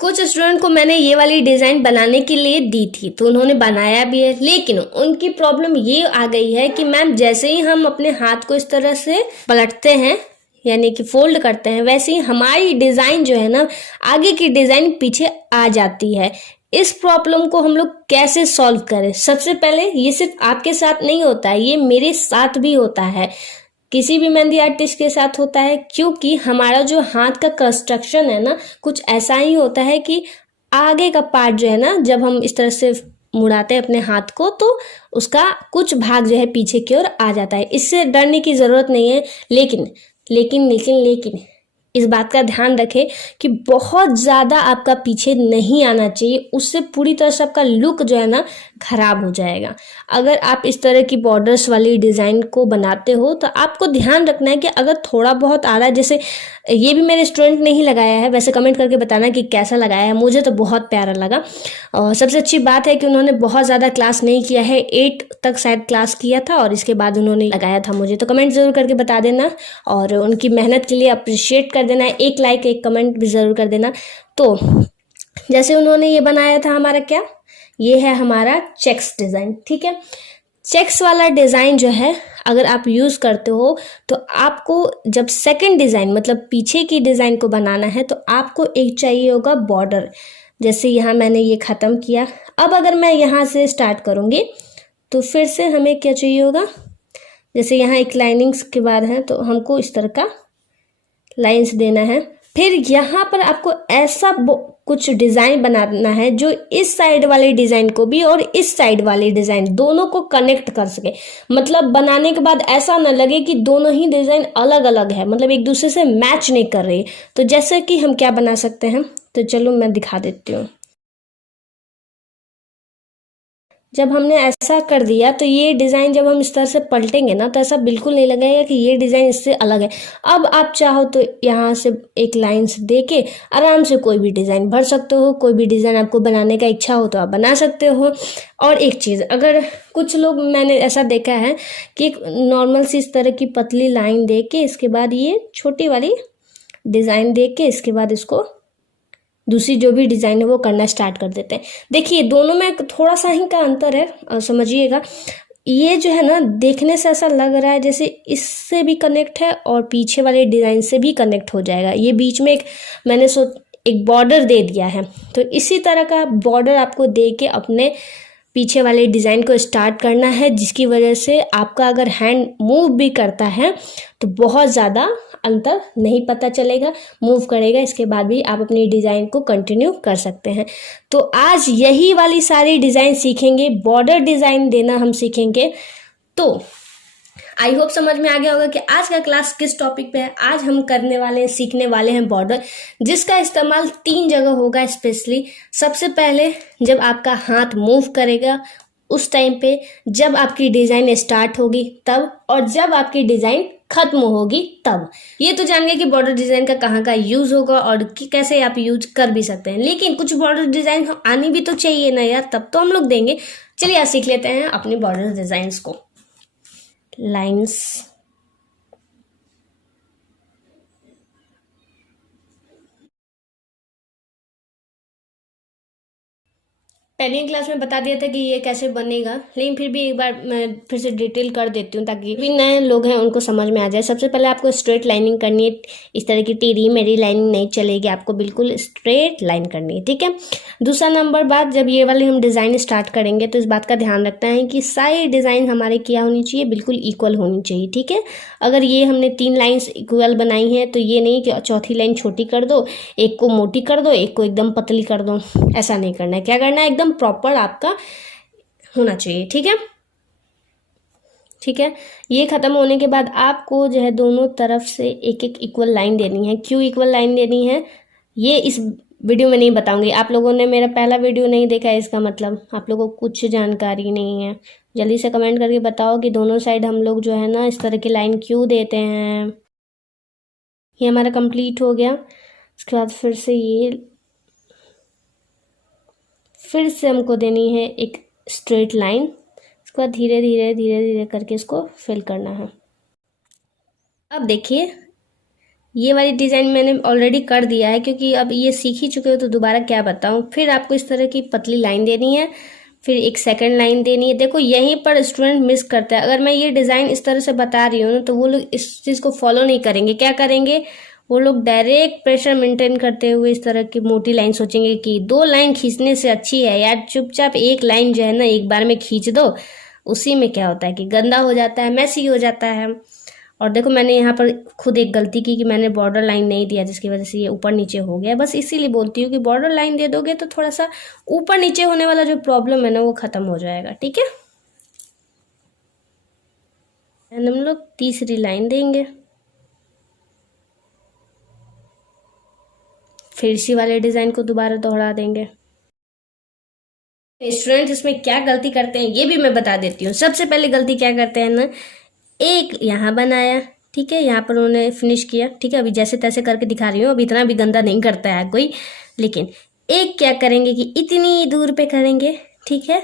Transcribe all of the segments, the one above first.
कुछ स्टूडेंट को मैंने ये वाली डिज़ाइन बनाने के लिए दी थी तो उन्होंने बनाया भी है, लेकिन उनकी प्रॉब्लम ये आ गई है कि मैम जैसे ही हम अपने हाथ को इस तरह से पलटते हैं यानी कि फोल्ड करते हैं, वैसे ही हमारी डिज़ाइन जो है ना, आगे की डिज़ाइन पीछे आ जाती है। इस प्रॉब्लम को हम लोग कैसे सॉल्व करें? सबसे पहले ये सिर्फ आपके साथ नहीं होता है, ये मेरे साथ भी होता है, किसी भी मेहंदी आर्टिस्ट के साथ होता है, क्योंकि हमारा जो हाथ का कंस्ट्रक्शन है ना, कुछ ऐसा ही होता है कि आगे का पार्ट जो है ना, जब हम इस तरह से मुड़ाते हैं अपने हाथ को तो उसका कुछ भाग जो है पीछे की ओर आ जाता है। इससे डरने की ज़रूरत नहीं है, लेकिन लेकिन लेकिन लेकिन इस बात का ध्यान रखें कि बहुत ज़्यादा आपका पीछे नहीं आना चाहिए, उससे पूरी तरह से आपका लुक जो है ना खराब हो जाएगा। अगर आप इस तरह की बॉर्डर्स वाली डिज़ाइन को बनाते हो तो आपको ध्यान रखना है कि अगर थोड़ा बहुत आ रहा है, जैसे ये भी मेरे स्टूडेंट ने ही लगाया है, वैसे कमेंट करके बताना कि कैसा लगाया है, मुझे तो बहुत प्यारा लगा। और सबसे अच्छी बात है कि उन्होंने बहुत ज़्यादा क्लास नहीं किया है, 8 तक शायद क्लास किया था और इसके बाद उन्होंने लगाया था। मुझे तो कमेंट ज़रूर करके बता देना और उनकी मेहनत के लिए अप्रिशिएट कर देना, एक लाइक एक कमेंट भी ज़रूर कर देना। तो जैसे उन्होंने ये बनाया था, हमारा क्या, ये है हमारा चेक्स डिज़ाइन, ठीक है। चेक्स वाला डिज़ाइन जो है अगर आप यूज़ करते हो तो आपको जब सेकंड डिज़ाइन मतलब पीछे की डिज़ाइन को बनाना है तो आपको एक चाहिए होगा बॉर्डर। जैसे यहाँ मैंने ये ख़त्म किया, अब अगर मैं यहाँ से स्टार्ट करूँगी तो फिर से हमें क्या चाहिए होगा, जैसे यहाँ एक लाइनिंग्स के बाद है तो हमको इस तरह का लाइंस देना है। फिर यहाँ पर आपको ऐसा कुछ डिज़ाइन बनाना है जो इस साइड वाले डिज़ाइन को भी और इस साइड वाले डिज़ाइन दोनों को कनेक्ट कर सके। मतलब बनाने के बाद ऐसा ना लगे कि दोनों ही डिज़ाइन अलग अलग है, मतलब एक दूसरे से मैच नहीं कर रही। तो जैसे कि हम क्या बना सकते हैं, तो चलो मैं दिखा देती हूँ। जब हमने ऐसा कर दिया तो ये डिज़ाइन जब हम इस तरह से पलटेंगे ना तो ऐसा बिल्कुल नहीं लगेगा कि ये डिज़ाइन इससे अलग है। अब आप चाहो तो यहाँ से एक लाइंस दे के आराम से कोई भी डिज़ाइन भर सकते हो, कोई भी डिज़ाइन आपको बनाने का इच्छा हो तो आप बना सकते हो। और एक चीज़, अगर कुछ लोग मैंने ऐसा देखा है कि एक नॉर्मल सी इस तरह की पतली लाइन दे के इसके बाद ये छोटी वाली डिज़ाइन दे के इसके बाद इसको दूसरी जो भी डिज़ाइन है वो करना स्टार्ट कर देते हैं। देखिए दोनों में थोड़ा सा ही का अंतर है, समझिएगा। ये जो है ना देखने से ऐसा लग रहा है जैसे इससे भी कनेक्ट है और पीछे वाले डिज़ाइन से भी कनेक्ट हो जाएगा। ये बीच में मैंने एक बॉर्डर दे दिया है, तो इसी तरह का बॉर्डर आपको दे के अपने पीछे वाले डिज़ाइन को स्टार्ट करना है, जिसकी वजह से आपका अगर हैंड मूव भी करता है तो बहुत ज़्यादा अंतर नहीं पता चलेगा। मूव करेगा इसके बाद भी आप अपनी डिज़ाइन को कंटिन्यू कर सकते हैं। तो आज यही वाली सारी डिज़ाइन सीखेंगे, बॉर्डर डिज़ाइन देना हम सीखेंगे। तो आई होप समझ में आ गया होगा कि आज का क्लास किस टॉपिक पे है। आज हम करने वाले हैं, सीखने वाले हैं बॉर्डर, जिसका इस्तेमाल 3 जगह होगा स्पेशली। सबसे पहले जब आपका हाथ मूव करेगा उस टाइम पे, जब आपकी डिज़ाइन स्टार्ट होगी तब, और जब आपकी डिज़ाइन खत्म होगी तब। ये तो जान गए कि बॉर्डर डिज़ाइन का कहाँ का यूज़ होगा और कि कैसे आप यूज कर भी सकते हैं, लेकिन कुछ बॉर्डर डिज़ाइन आनी भी तो चाहिए ना यार, तब तो हम लोग देंगे। चलिए आज सीख लेते हैं अपने बॉर्डर डिज़ाइंस को। लाइन्स, पहली क्लास में बता दिया था कि ये कैसे बनेगा, लेकिन फिर भी एक बार मैं फिर से डिटेल कर देती हूँ ताकि भी नए लोग हैं उनको समझ में आ जाए। सबसे पहले आपको स्ट्रेट लाइनिंग करनी है, इस तरह की टेढ़ी मेढ़ी लाइनिंग नहीं चलेगी, आपको बिल्कुल स्ट्रेट लाइन करनी है, ठीक है। दूसरा नंबर बात, जब ये वाली हम डिज़ाइन स्टार्ट करेंगे तो इस बात का ध्यान रखना है कि सारी डिज़ाइन हमारे क्या होनी चाहिए, बिल्कुल इक्वल होनी चाहिए, ठीक है। अगर ये हमने 3 लाइन्स इक्वल बनाई हैं तो ये नहीं कि चौथी लाइन छोटी कर दो, एक को मोटी कर दो, एक को एकदम पतली कर दो, ऐसा नहीं करना है। क्या करना है, एकदम प्रॉपर आपका होना चाहिए, ठीक है। ठीक है, ये खत्म होने के बाद आपको जो है दोनों तरफ से एक एक इक्वल लाइन देनी है। क्यों इक्वल लाइन देनी है ये इस वीडियो में नहीं बताऊंगी। आप लोगों ने मेरा पहला वीडियो नहीं देखा है, इसका मतलब आप लोगों को कुछ जानकारी नहीं है। जल्दी से कमेंट करके बताओ कि दोनों साइड हम लोग जो है ना इस तरह की लाइन क्यों देते हैं। ये हमारा कंप्लीट हो गया। उसके बाद फिर से हमको देनी है एक स्ट्रेट लाइन। उसके बाद धीरे धीरे करके इसको फिल करना है। अब देखिए ये वाली डिज़ाइन मैंने ऑलरेडी कर दिया है, क्योंकि अब ये सीख ही चुके हो तो दोबारा क्या बताऊँ। फिर आपको इस तरह की पतली लाइन देनी है, फिर एक सेकंड लाइन देनी है। देखो यहीं पर स्टूडेंट मिस करता है। अगर मैं ये डिज़ाइन इस तरह से बता रही हूँ ना, तो वो लोग इस चीज़ को फॉलो नहीं करेंगे। क्या करेंगे, वो लोग डायरेक्ट प्रेशर मेंटेन करते हुए इस तरह की मोटी लाइन सोचेंगे कि 2 लाइन खींचने से अच्छी है यार, चुपचाप एक लाइन जो है ना एक बार में खींच दो। उसी में क्या होता है कि गंदा हो जाता है, मैसी हो जाता है। और देखो मैंने यहाँ पर खुद एक गलती की कि मैंने बॉर्डर लाइन नहीं दिया, जिसकी वजह से ये ऊपर नीचे हो गया। बस इसीलिए बोलती हूँ कि बॉर्डर लाइन दे दोगे तो थोड़ा सा ऊपर नीचे होने वाला जो प्रॉब्लम है ना वो खत्म हो जाएगा। ठीक है, एंड हम लोग तीसरी लाइन देंगे, फिर इसी वाले डिज़ाइन को दोबारा दोहरा देंगे। स्टूडेंट इसमें क्या गलती करते हैं ये भी मैं बता देती हूँ। सबसे पहले गलती क्या करते हैं ना, एक यहाँ बनाया, ठीक है, यहाँ पर उन्होंने फिनिश किया, ठीक है, अभी जैसे तैसे करके दिखा रही हूँ, अभी इतना भी गंदा नहीं करता है कोई। लेकिन एक क्या करेंगे कि इतनी दूर पे करेंगे, ठीक है,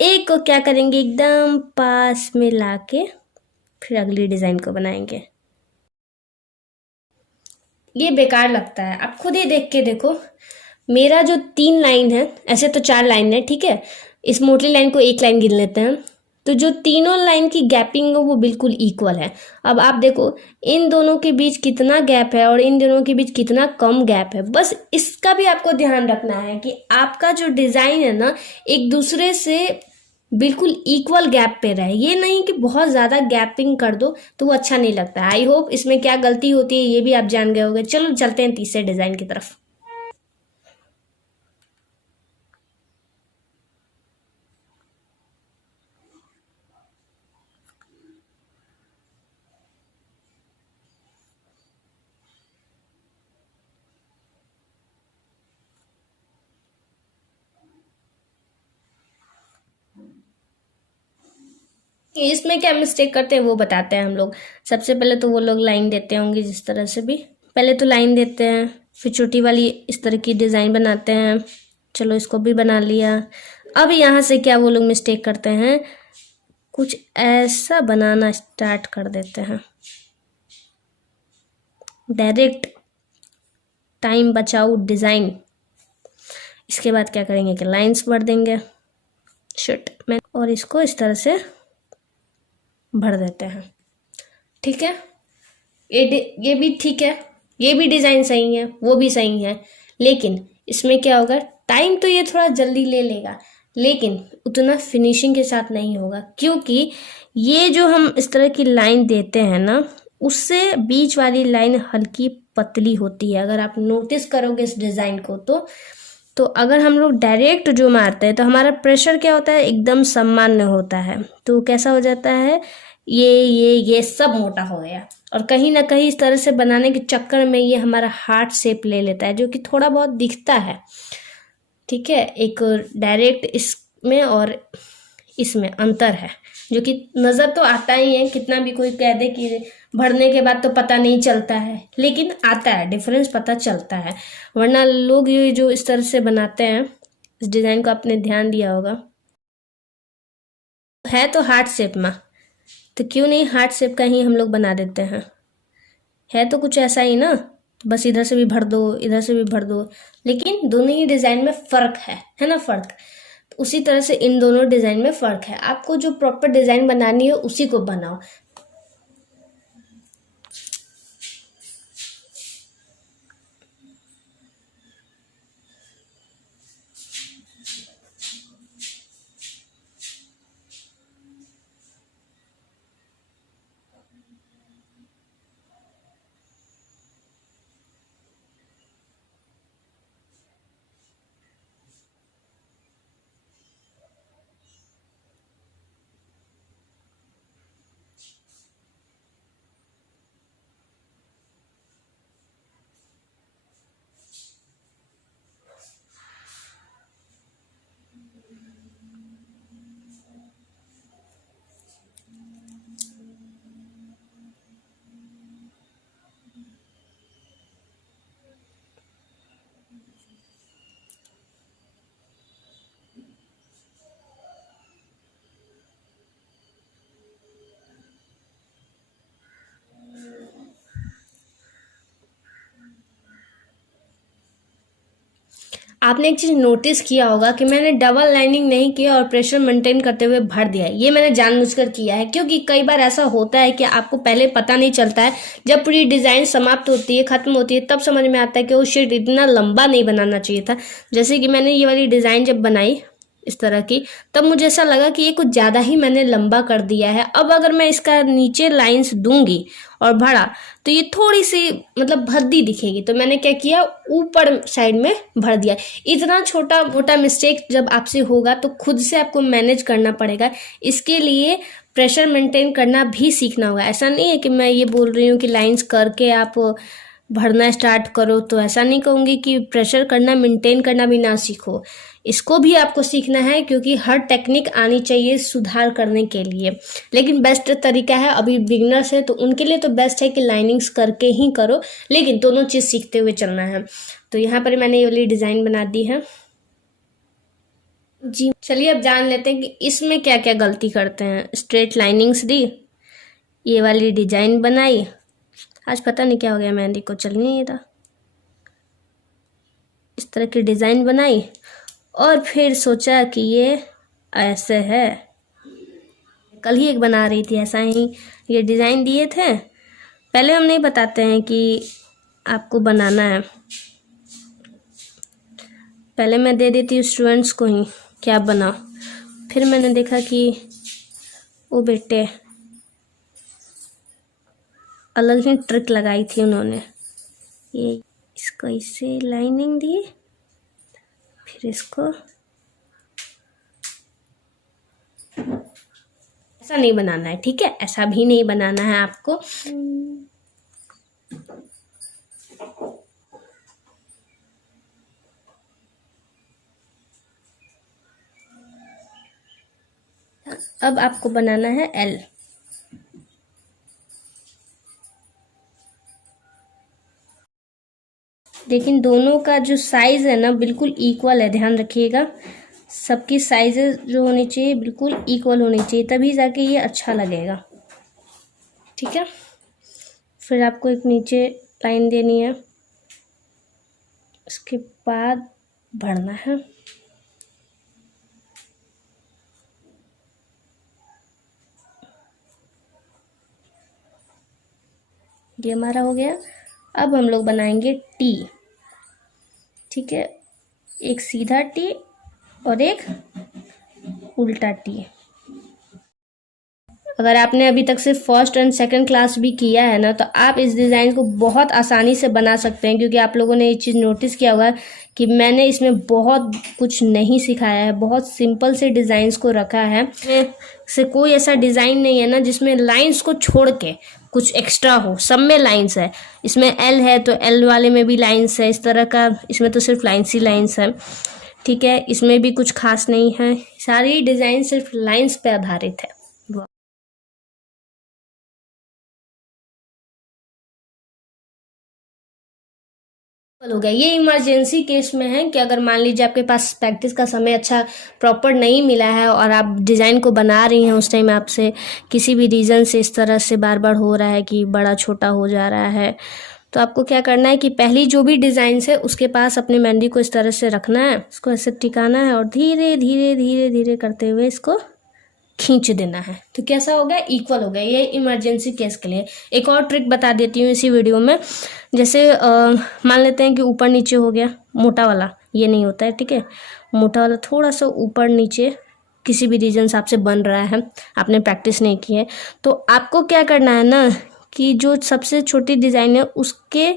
एक को क्या करेंगे एकदम पास में लाके फिर अगली डिज़ाइन को बनाएंगे। ये बेकार लगता है, आप खुद ही देख के देखो। मेरा जो 3 लाइन है, ऐसे तो 4 लाइन है, ठीक है, इस मोटी लाइन को एक लाइन गिन लेते हैं, तो जो तीनों लाइन की गैपिंग है वो बिल्कुल इक्वल है। अब आप देखो इन दोनों के बीच कितना गैप है और इन दोनों के बीच कितना कम गैप है। बस इसका भी आपको ध्यान रखना है कि आपका जो डिज़ाइन है ना एक दूसरे से बिल्कुल इक्वल गैप पे रहे। ये नहीं कि बहुत ज़्यादा गैपिंग कर दो तो वो अच्छा नहीं लगता। आई होप इसमें क्या गलती होती है ये भी आप जान गए होंगे। चलो चलते हैं तीसरे डिज़ाइन की तरफ। इसमें क्या मिस्टेक करते हैं वो बताते हैं हम लोग। सबसे पहले तो वो लोग लाइन देते होंगे जिस तरह से भी, पहले तो लाइन देते हैं, फिर छोटी वाली इस तरह की डिज़ाइन बनाते हैं। चलो इसको भी बना लिया। अब यहाँ से क्या वो लोग मिस्टेक करते हैं, कुछ ऐसा बनाना स्टार्ट कर देते हैं, डायरेक्ट टाइम बचाओ डिज़ाइन। इसके बाद क्या करेंगे कि लाइंस भर देंगे, शट मैं, और इसको इस तरह से भर देते हैं। ठीक है, ये भी ठीक है, ये भी डिज़ाइन सही है, वो भी सही है। लेकिन इसमें क्या होगा, टाइम तो ये थोड़ा जल्दी ले लेगा लेकिन उतना फिनिशिंग के साथ नहीं होगा, क्योंकि ये जो हम इस तरह की लाइन देते हैं ना उससे बीच वाली लाइन हल्की पतली होती है। अगर आप नोटिस करोगे इस डिज़ाइन को तो अगर हम लोग डायरेक्ट जो मारते हैं तो हमारा प्रेशर क्या होता है, एकदम सामान्य होता है। तो कैसा हो जाता है, ये सब मोटा हो गया। और कहीं ना कहीं इस तरह से बनाने के चक्कर में ये हमारा हार्ट शेप ले लेता है, जो कि थोड़ा बहुत दिखता है। ठीक है, एक डायरेक्ट इसमें और इसमें अंतर है, जो कि नज़र तो आता ही है। कितना भी कोई कह दे कि भरने के बाद तो पता नहीं चलता है, लेकिन आता है, डिफरेंस पता चलता है। वरना लोग ये जो इस तरह से बनाते हैं, इस डिज़ाइन को आपने ध्यान दिया होगा, है तो हार्ट शेप में, तो क्यों नहीं हार्ट शेप का ही हम लोग बना देते हैं। है तो कुछ ऐसा ही ना, बस इधर से भी भर दो इधर से भी भर दो, लेकिन दोनों ही डिज़ाइन में फ़र्क है ना फ़र्क। तो उसी तरह से इन दोनों डिज़ाइन में फ़र्क है। आपको जो प्रॉपर डिज़ाइन बनानी है उसी को बनाओ। आपने एक चीज़ नोटिस किया होगा कि मैंने डबल लाइनिंग नहीं किया और प्रेशर मेंटेन करते हुए भर दिया है। ये मैंने जानबूझकर किया है क्योंकि कई बार ऐसा होता है कि आपको पहले पता नहीं चलता है, जब पूरी डिज़ाइन समाप्त होती है, ख़त्म होती है, तब समझ में आता है कि वो शीट इतना लंबा नहीं बनाना चाहिए था। जैसे कि मैंने ये वाली डिज़ाइन जब बनाई इस तरह की, तब मुझे ऐसा लगा कि ये कुछ ज़्यादा ही मैंने लंबा कर दिया है। अब अगर मैं इसका नीचे लाइंस दूंगी और भरा तो ये थोड़ी सी मतलब भद्दी दिखेगी, तो मैंने क्या किया, ऊपर साइड में भर दिया। इतना छोटा मोटा मिस्टेक जब आपसे होगा तो खुद से आपको मैनेज करना पड़ेगा। इसके लिए प्रेशर मेंटेन करना भी सीखना होगा। ऐसा नहीं है कि मैं ये बोल रही हूँ कि लाइंस करके आप भरना स्टार्ट करो, तो ऐसा नहीं कहूँगी कि प्रेशर करना मेंटेन करना भी ना सीखो। इसको भी आपको सीखना है क्योंकि हर टेक्निक आनी चाहिए सुधार करने के लिए। लेकिन बेस्ट तरीका है, अभी बिगिनर्स है तो उनके लिए तो बेस्ट है कि लाइनिंग्स करके ही करो, लेकिन दोनों चीज़ सीखते हुए चलना है। तो यहाँ पर मैंने ये वाली डिज़ाइन बना दी है जी। चलिए अब जान लेते हैं कि इसमें क्या क्या गलती करते हैं। स्ट्रेट लाइनिंग्स दी, ये वाली डिज़ाइन बनाई, आज पता नहीं क्या हो गया, मेहंदी को चल नहीं रहा, इस तरह की डिज़ाइन बनाई और फिर सोचा कि ये ऐसे है। कल ही एक बना रही थी ऐसा ही, ये डिज़ाइन दिए थे। पहले हम नहीं बताते हैं कि आपको बनाना है, पहले मैं दे देती हूँ स्टूडेंट्स को ही कि आप बनाओ। फिर मैंने देखा कि वो बेटे अलग ही ट्रिक लगाई थी उन्होंने। ये इसको इसे लाइनिंग दी, फिर इसको ऐसा नहीं बनाना है, ठीक है, ऐसा भी नहीं बनाना है आपको। अब आपको बनाना है एल। लेकिन दोनों का जो साइज है ना बिल्कुल इक्वल है, ध्यान रखिएगा। सबकी साइजेस जो होनी चाहिए बिल्कुल इक्वल होनी चाहिए, तभी जाके ये अच्छा लगेगा, ठीक है। फिर आपको एक नीचे लाइन देनी है, उसके बाद भरना है। ये हमारा हो गया। अब हम लोग बनाएंगे टी, ठीक है, एक सीधा टी और एक उल्टा टी। अगर आपने अभी तक सिर्फ फर्स्ट एंड सेकंड क्लास भी किया है ना, तो आप इस डिज़ाइन को बहुत आसानी से बना सकते हैं, क्योंकि आप लोगों ने ये चीज़ नोटिस किया होगा कि मैंने इसमें बहुत कुछ नहीं सिखाया है, बहुत सिंपल से डिज़ाइंस को रखा है। से कोई ऐसा डिज़ाइन नहीं है ना जिसमें लाइंस को छोड़ के कुछ एक्स्ट्रा हो, सब में लाइंस है। इसमें एल है तो एल वाले में भी लाइंस है, इस तरह का। इसमें तो सिर्फ लाइंस ही लाइंस है, ठीक है, इसमें भी कुछ खास नहीं है। सारी डिज़ाइन सिर्फ लाइंस पे आधारित है। हो गया। ये इमरजेंसी केस में है कि अगर मान लीजिए आपके पास प्रैक्टिस का समय अच्छा प्रॉपर नहीं मिला है और आप डिज़ाइन को बना रही हैं, उस टाइम आपसे किसी भी रीज़न से इस तरह से बार बार हो रहा है कि बड़ा छोटा हो जा रहा है, तो आपको क्या करना है कि पहली जो भी डिज़ाइन है उसके पास अपनी मेहंदी को इस तरह से रखना है, इसको ऐसे टिकाना है और धीरे धीरे धीरे धीरे करते हुए इसको खींच देना है। तो कैसा हो गया, इक्वल हो गया। ये इमरजेंसी केस के लिए। एक और ट्रिक बता देती हूँ इसी वीडियो में। जैसे मान लेते हैं कि ऊपर नीचे हो गया, मोटा वाला ये नहीं होता है, ठीक है, मोटा वाला थोड़ा सा ऊपर नीचे किसी भी रीजन से आपसे बन रहा है, आपने प्रैक्टिस नहीं की है, तो आपको क्या करना है ना कि जो सबसे छोटी डिज़ाइन है उसके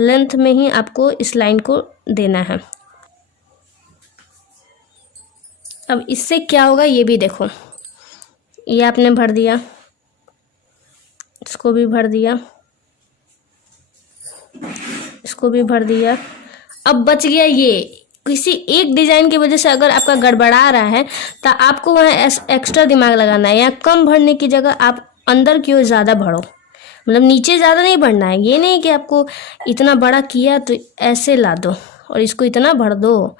लेंथ में ही आपको इस लाइन को देना है। अब इससे क्या होगा ये भी देखो, ये आपने भर दिया, इसको भी भर दिया, इसको भी भर दिया। अब बच गया ये। किसी एक डिज़ाइन की वजह से अगर आपका गड़बड़ा रहा है तो आपको वहाँ एक्स्ट्रा दिमाग लगाना है, या कम भरने की जगह आप अंदर की ओर ज़्यादा भरो, मतलब नीचे ज़्यादा नहीं भरना है। ये नहीं कि आपको इतना बड़ा किया तो ऐसे ला दो और इसको इतना भर दो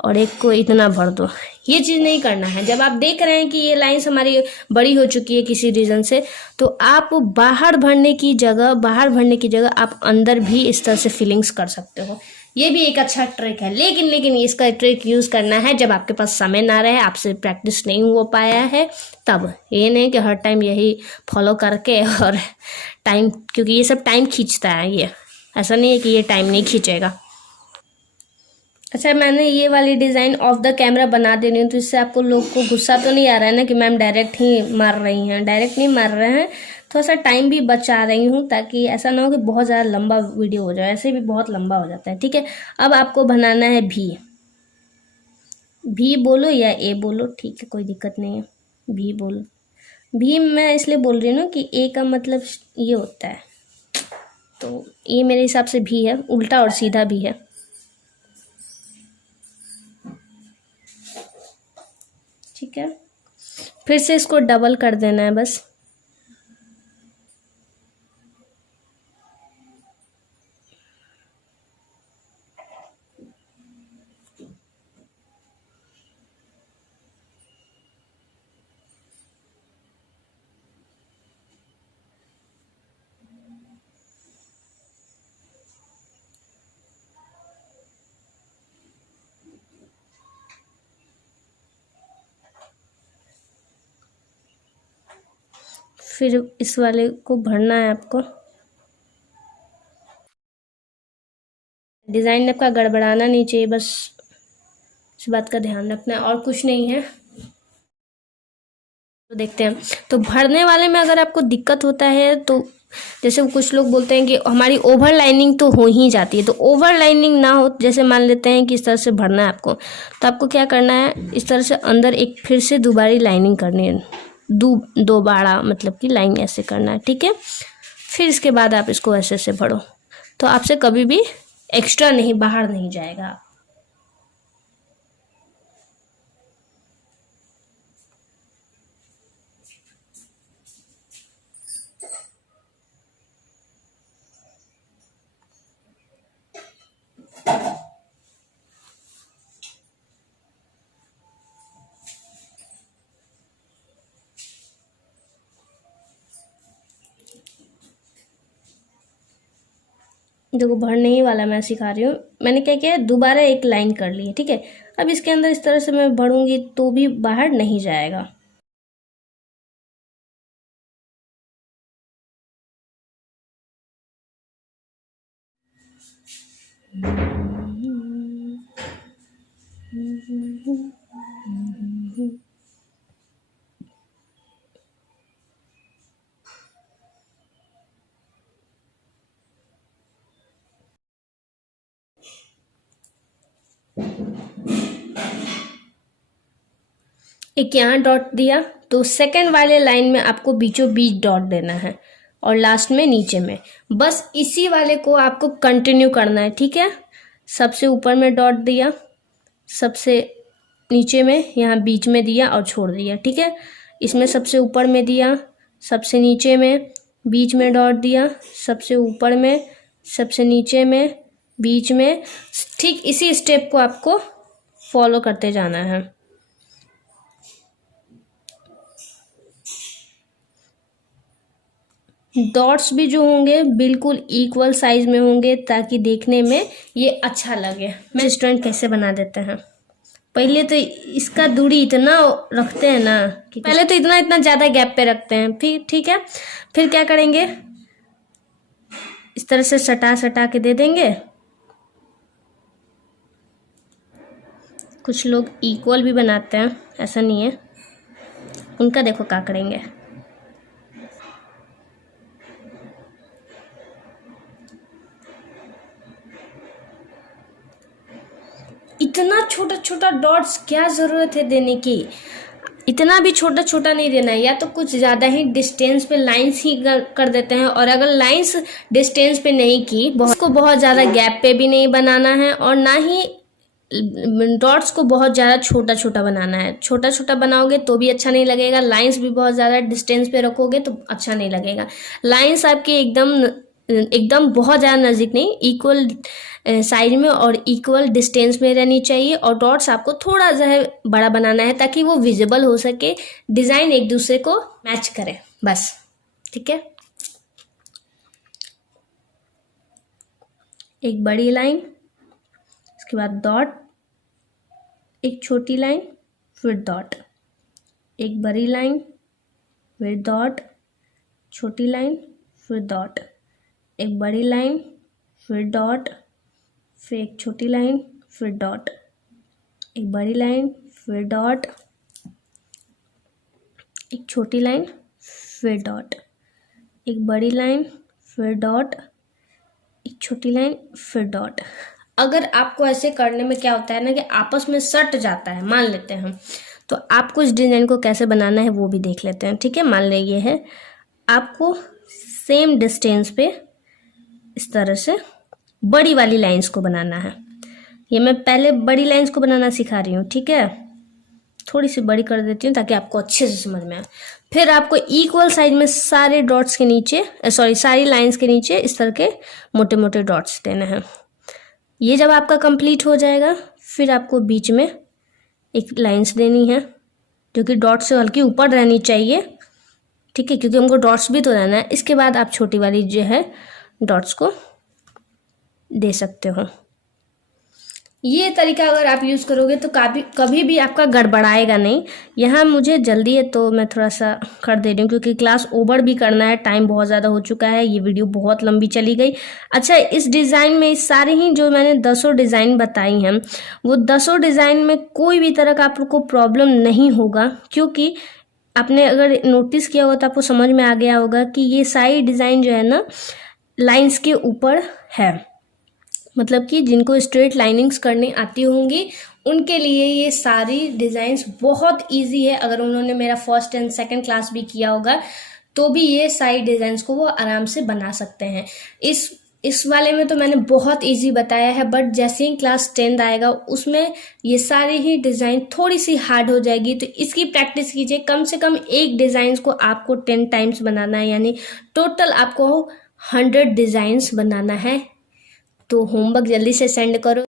और एक को इतना भर दो, ये चीज़ नहीं करना है। जब आप देख रहे हैं कि ये लाइंस हमारी बड़ी हो चुकी है किसी रीज़न से, तो आप बाहर भरने की जगह आप अंदर भी इस तरह से फिलिंग्स कर सकते हो। ये भी एक अच्छा ट्रिक है, लेकिन इसका ट्रिक यूज़ करना है जब आपके पास समय ना रहे, आपसे प्रैक्टिस नहीं हो पाया है तब। ये नहीं कि हर टाइम यही फॉलो करके और टाइम, क्योंकि ये सब टाइम खींचता है, ये ऐसा नहीं है कि ये टाइम नहीं खींचेगा। अच्छा, मैंने ये वाली डिज़ाइन ऑफ द कैमरा बना दे रही हूँ, तो इससे आपको लोग को गुस्सा तो नहीं आ रहा है ना कि मैम डायरेक्ट ही मार रही हैं। डायरेक्ट नहीं मार रहे हैं, थोड़ा सा टाइम भी बचा रही हूँ ताकि ऐसा ना हो कि बहुत ज़्यादा लंबा वीडियो हो जाए, ऐसे भी बहुत लंबा हो जाता है। ठीक है, अब आपको बनाना है भी बोलो या ए बोलो, ठीक है, कोई दिक्कत नहीं है, भी बोलो। भी मैं इसलिए बोल रही हूँ ना कि ए का मतलब ये होता है, तो ये मेरे हिसाब से भी है, उल्टा और सीधा भी है। ठीक है, फिर से इसको डबल कर देना है बस। फिर इस वाले को भरना है आपको। डिज़ाइन आपका गड़बड़ाना नहीं चाहिए, बस इस बात का ध्यान रखना है, और कुछ नहीं है। तो देखते हैं, तो भरने वाले में अगर आपको दिक्कत होता है तो जैसे कुछ लोग बोलते हैं कि हमारी ओवर लाइनिंग तो हो ही जाती है, तो ओवर लाइनिंग ना हो, जैसे मान लेते हैं कि इस तरह से भरना है आपको, तो आपको क्या करना है, इस तरह से अंदर एक फिर से दोबारी लाइनिंग करनी है, दो बाड़ा मतलब कि लाइन ऐसे करना है। ठीक है, फिर इसके बाद आप इसको ऐसे से भरो, तो आपसे कभी भी एक्स्ट्रा नहीं बाहर नहीं जाएगा। देखो, भरने ही वाला मैं सिखा रही हूँ। मैंने क्या किया, दोबारा एक लाइन कर ली है। ठीक है, अब इसके अंदर इस तरह से मैं भरूंगी तो भी बाहर नहीं जाएगा। एक यहाँ डॉट दिया, तो सेकंड वाले लाइन में आपको बीचों बीच डॉट देना है, और लास्ट में नीचे में। बस इसी वाले को आपको कंटिन्यू करना है। ठीक है, सबसे ऊपर में डॉट दिया, सबसे नीचे में यहाँ बीच में दिया और छोड़ दिया। ठीक है, इसमें सबसे ऊपर में दिया, सबसे नीचे में, बीच में डॉट दिया, सबसे ऊपर में, सबसे नीचे में, बीच में। ठीक इसी स्टेप को आपको फॉलो करते जाना है। डॉट्स भी जो होंगे बिल्कुल इक्वल साइज में होंगे ताकि देखने में ये अच्छा लगे। मैं रेस्टोरेंट कैसे बना देते हैं, पहले तो इसका दूरी इतना रखते हैं ना कि पहले तो इतना इतना ज़्यादा गैप पे रखते हैं। फिर ठीक है, फिर क्या करेंगे, इस तरह से सटा सटा के दे देंगे। कुछ लोग इक्वल भी बनाते हैं, ऐसा नहीं है, उनका देखो क्या करेंगे। इतना छोटा छोटा डॉट्स क्या ज़रूरत है देने की, इतना भी छोटा छोटा नहीं देना है, या तो कुछ ज़्यादा ही डिस्टेंस पे लाइंस ही कर देते हैं। और अगर लाइंस डिस्टेंस पे नहीं की, उसको बहुत ज़्यादा गैप पे भी नहीं बनाना है, और ना ही डॉट्स को बहुत ज़्यादा छोटा छोटा बनाना है। छोटा छोटा बनाओगे तो भी अच्छा नहीं लगेगा, लाइंस भी बहुत ज़्यादा डिस्टेंस पे रखोगे तो अच्छा नहीं लगेगा। लाइंस आपकी एकदम एकदम बहुत ज़्यादा नज़दीक नहीं, इक्वल साइज में और इक्वल डिस्टेंस में रहनी चाहिए। और डॉट्स आपको थोड़ा सा बड़ा बनाना है ताकि वो विजिबल हो सके, डिज़ाइन एक दूसरे को मैच करे, बस। ठीक है, एक बड़ी लाइन, इसके बाद डॉट, एक छोटी लाइन, फिर डॉट, एक बड़ी लाइन, फिर डॉट, छोटी लाइन, फिर डॉट, एक बड़ी लाइन, फिर डॉट, फिर एक छोटी लाइन, फिर डॉट, एक बड़ी लाइन, फिर डॉट, एक छोटी लाइन, फिर डॉट, एक बड़ी लाइन, फिर डॉट, एक छोटी लाइन, फिर डॉट। अगर आपको ऐसे करने में क्या होता है ना कि आपस में सट जाता है, मान लेते हैं हम, तो आपको इस डिज़ाइन को कैसे बनाना है वो भी देख लेते हैं। ठीक है, मान लें ये है, आपको सेम डिस्टेंस पे इस तरह से बड़ी वाली लाइंस को बनाना है। ये मैं पहले बड़ी लाइंस को बनाना सिखा रही हूँ, ठीक है, थोड़ी सी बड़ी कर देती हूँ ताकि आपको अच्छे से समझ में आए। फिर आपको इक्वल साइज में सारे डॉट्स के नीचे सारी लाइंस के नीचे इस तरह के मोटे मोटे डॉट्स देने हैं। ये जब आपका कंप्लीट हो जाएगा, फिर आपको बीच में एक लाइंस देनी है जो कि डॉट से हल्की ऊपर रहनी चाहिए, ठीक है, क्योंकि हमको डॉट्स भी तो रहना है। इसके बाद आप छोटी वाली जो है डॉट्स को दे सकते हो। ये तरीका अगर आप यूज़ करोगे तो कभी भी आपका गड़बड़ाएगा नहीं। यहाँ मुझे जल्दी है तो मैं थोड़ा सा कर दे रही हूँ क्योंकि क्लास ओवर भी करना है, टाइम बहुत ज़्यादा हो चुका है, ये वीडियो बहुत लंबी चली गई। अच्छा, इस डिज़ाइन में इस सारे ही जो मैंने 10 डिज़ाइन बताई हैं, वो 10 डिज़ाइन में कोई भी तरह का आपको प्रॉब्लम नहीं होगा, क्योंकि आपने अगर नोटिस किया होगा तो आपको समझ में आ गया होगा कि ये सारी डिज़ाइन जो है ना लाइंस के ऊपर है। मतलब कि जिनको स्ट्रेट लाइनिंग्स करनी आती होंगी उनके लिए ये सारी डिज़ाइंस बहुत इजी है। अगर उन्होंने मेरा फर्स्ट एंड सेकंड क्लास भी किया होगा तो भी ये सारी डिज़ाइंस को वो आराम से बना सकते हैं। इस वाले में तो मैंने बहुत इजी बताया है, बट जैसे ही क्लास 10 आएगा उसमें ये सारी ही डिज़ाइन थोड़ी सी हार्ड हो जाएगी, तो इसकी प्रैक्टिस कीजिए। कम से कम एक डिज़ाइंस को आपको 10 टाइम्स बनाना है, यानी टोटल आपको 100 डिज़ाइंस बनाना है। तो होमवर्क जल्दी से सेंड करो।